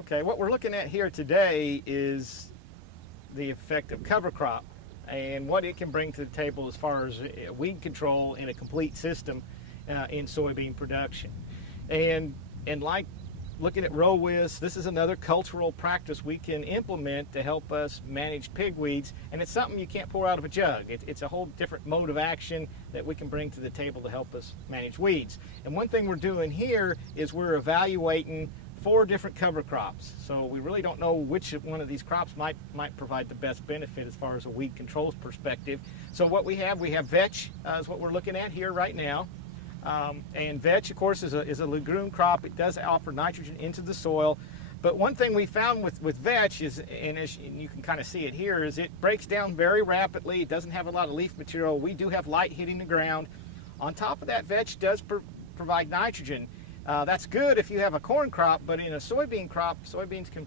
Okay, what we're looking at here today is the effect of cover crop and what it can bring to the table as far as weed control in a complete system in soybean production. And like looking at row withs, this is another cultural practice we can implement to help us manage pigweeds, and it's something you can't pour out of a jug. It's a whole different mode of action that we can bring to the table to help us manage weeds. And one thing we're doing here is we're evaluating 4 different cover crops. So we really don't know which one of these crops might provide the best benefit as far as a weed controls perspective. So what we have vetch is what we're looking at here right now. And vetch, of course, is a legume crop. It does offer nitrogen into the soil. But one thing we found with vetch is, and you can kind of see it here, is it breaks down very rapidly. It doesn't have a lot of leaf material. We do have light hitting the ground. On top of that, vetch does provide nitrogen. That's good if you have a corn crop, but in a soybean crop, soybeans can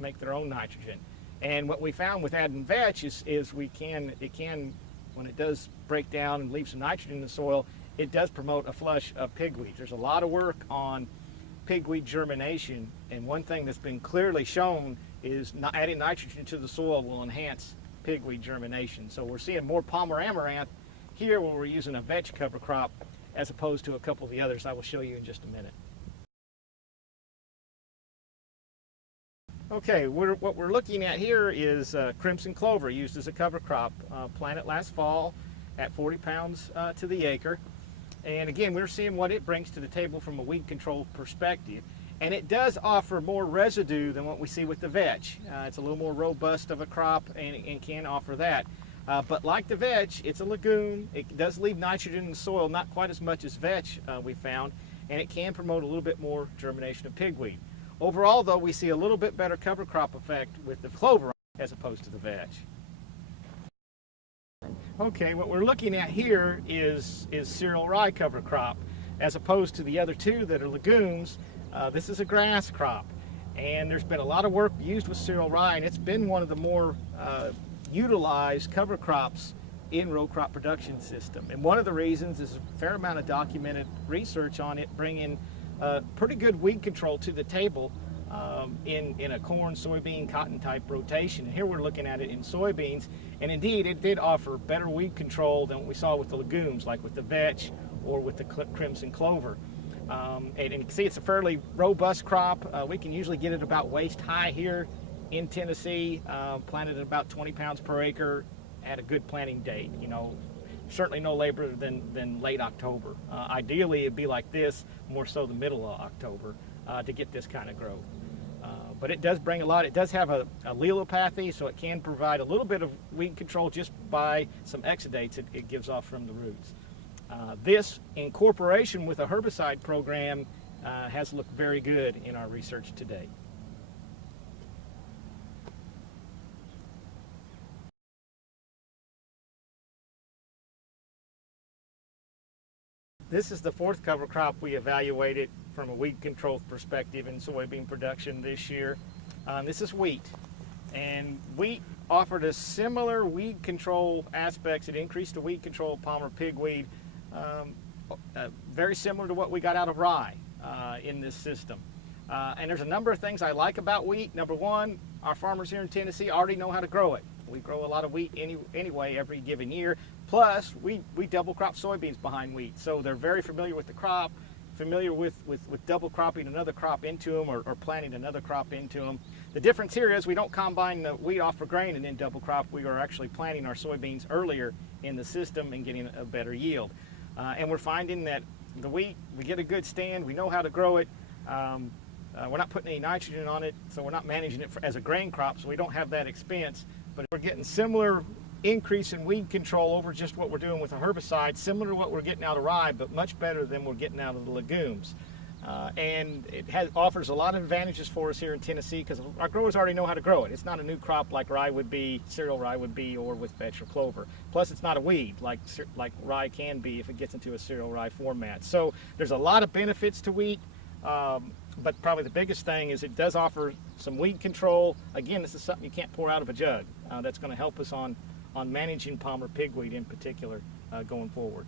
make their own nitrogen. And what we found with adding vetch is it can, when it does break down and leave some nitrogen in the soil, it does promote a flush of pigweeds. There's a lot of work on pigweed germination, and one thing that's been clearly shown is adding nitrogen to the soil will enhance pigweed germination. So we're seeing more Palmer amaranth here where we're using a vetch cover crop as opposed to a couple of the others I will show you in just a minute. Okay, what we're looking at here is crimson clover used as a cover crop, planted last fall at 40 pounds to the acre. And again, we're seeing what it brings to the table from a weed control perspective. And it does offer more residue than what we see with the vetch. It's a little more robust of a crop and can offer that. But like the vetch, it's a legume. It does leave nitrogen in the soil, not quite as much as vetch we found, and it can promote a little bit more germination of pigweed. Overall, though, we see a little bit better cover crop effect with the clover as opposed to the vetch. Okay, what we're looking at here is cereal rye cover crop. As opposed to the other 2 that are legumes, this is a grass crop. And there's been a lot of work used with cereal rye, and it's been one of the more utilized cover crops in row crop production system. And one of the reasons is a fair amount of documented research on it bringing pretty good weed control to the table in a corn, soybean, cotton type rotation. And here we're looking at it in soybeans, and indeed it did offer better weed control than what we saw with the legumes, like with the vetch or with the crimson clover. And you can see it's a fairly robust crop. We can usually get it about waist high here in Tennessee, planted at about 20 pounds per acre at a good planting date. You know, certainly no later than late October. Ideally, it'd be like this, more so the middle of October, to get this kind of growth. But it does bring a lot. It does have a allelopathy, so it can provide a little bit of weed control just by some exudates it gives off from the roots. This incorporation with a herbicide program has looked very good in our research to date. This is the 4th cover crop we evaluated from a weed control perspective in soybean production this year. This is wheat. And wheat offered us similar weed control aspects. It increased the weed control of Palmer pigweed, very similar to what we got out of rye in this system. And there's a number of things I like about wheat. Number one, our farmers here in Tennessee already know how to grow it. We grow a lot of wheat anyway every given year. Plus, we double crop soybeans behind wheat. So they're very familiar with the crop, familiar with double cropping another crop into them or planting another crop into them. The difference here is we don't combine the wheat off for grain and then double crop. We are actually planting our soybeans earlier in the system and getting a better yield. And we're finding that the wheat, we get a good stand, we know how to grow it. We're not putting any nitrogen on it, so we're not managing it as a grain crop, so we don't have that expense. But we're getting similar increase in weed control over just what we're doing with a herbicide, similar to what we're getting out of rye, but much better than we're getting out of the legumes. And it offers a lot of advantages for us here in Tennessee because our growers already know how to grow it. It's not a new crop like rye would be, cereal rye would be, or with vetch or clover. Plus, it's not a weed like rye can be if it gets into a cereal rye format. So there's a lot of benefits to wheat. But probably the biggest thing is it does offer some weed control. Again, this is something you can't pour out of a jug. That's going to help us on managing Palmer pigweed in particular going forward.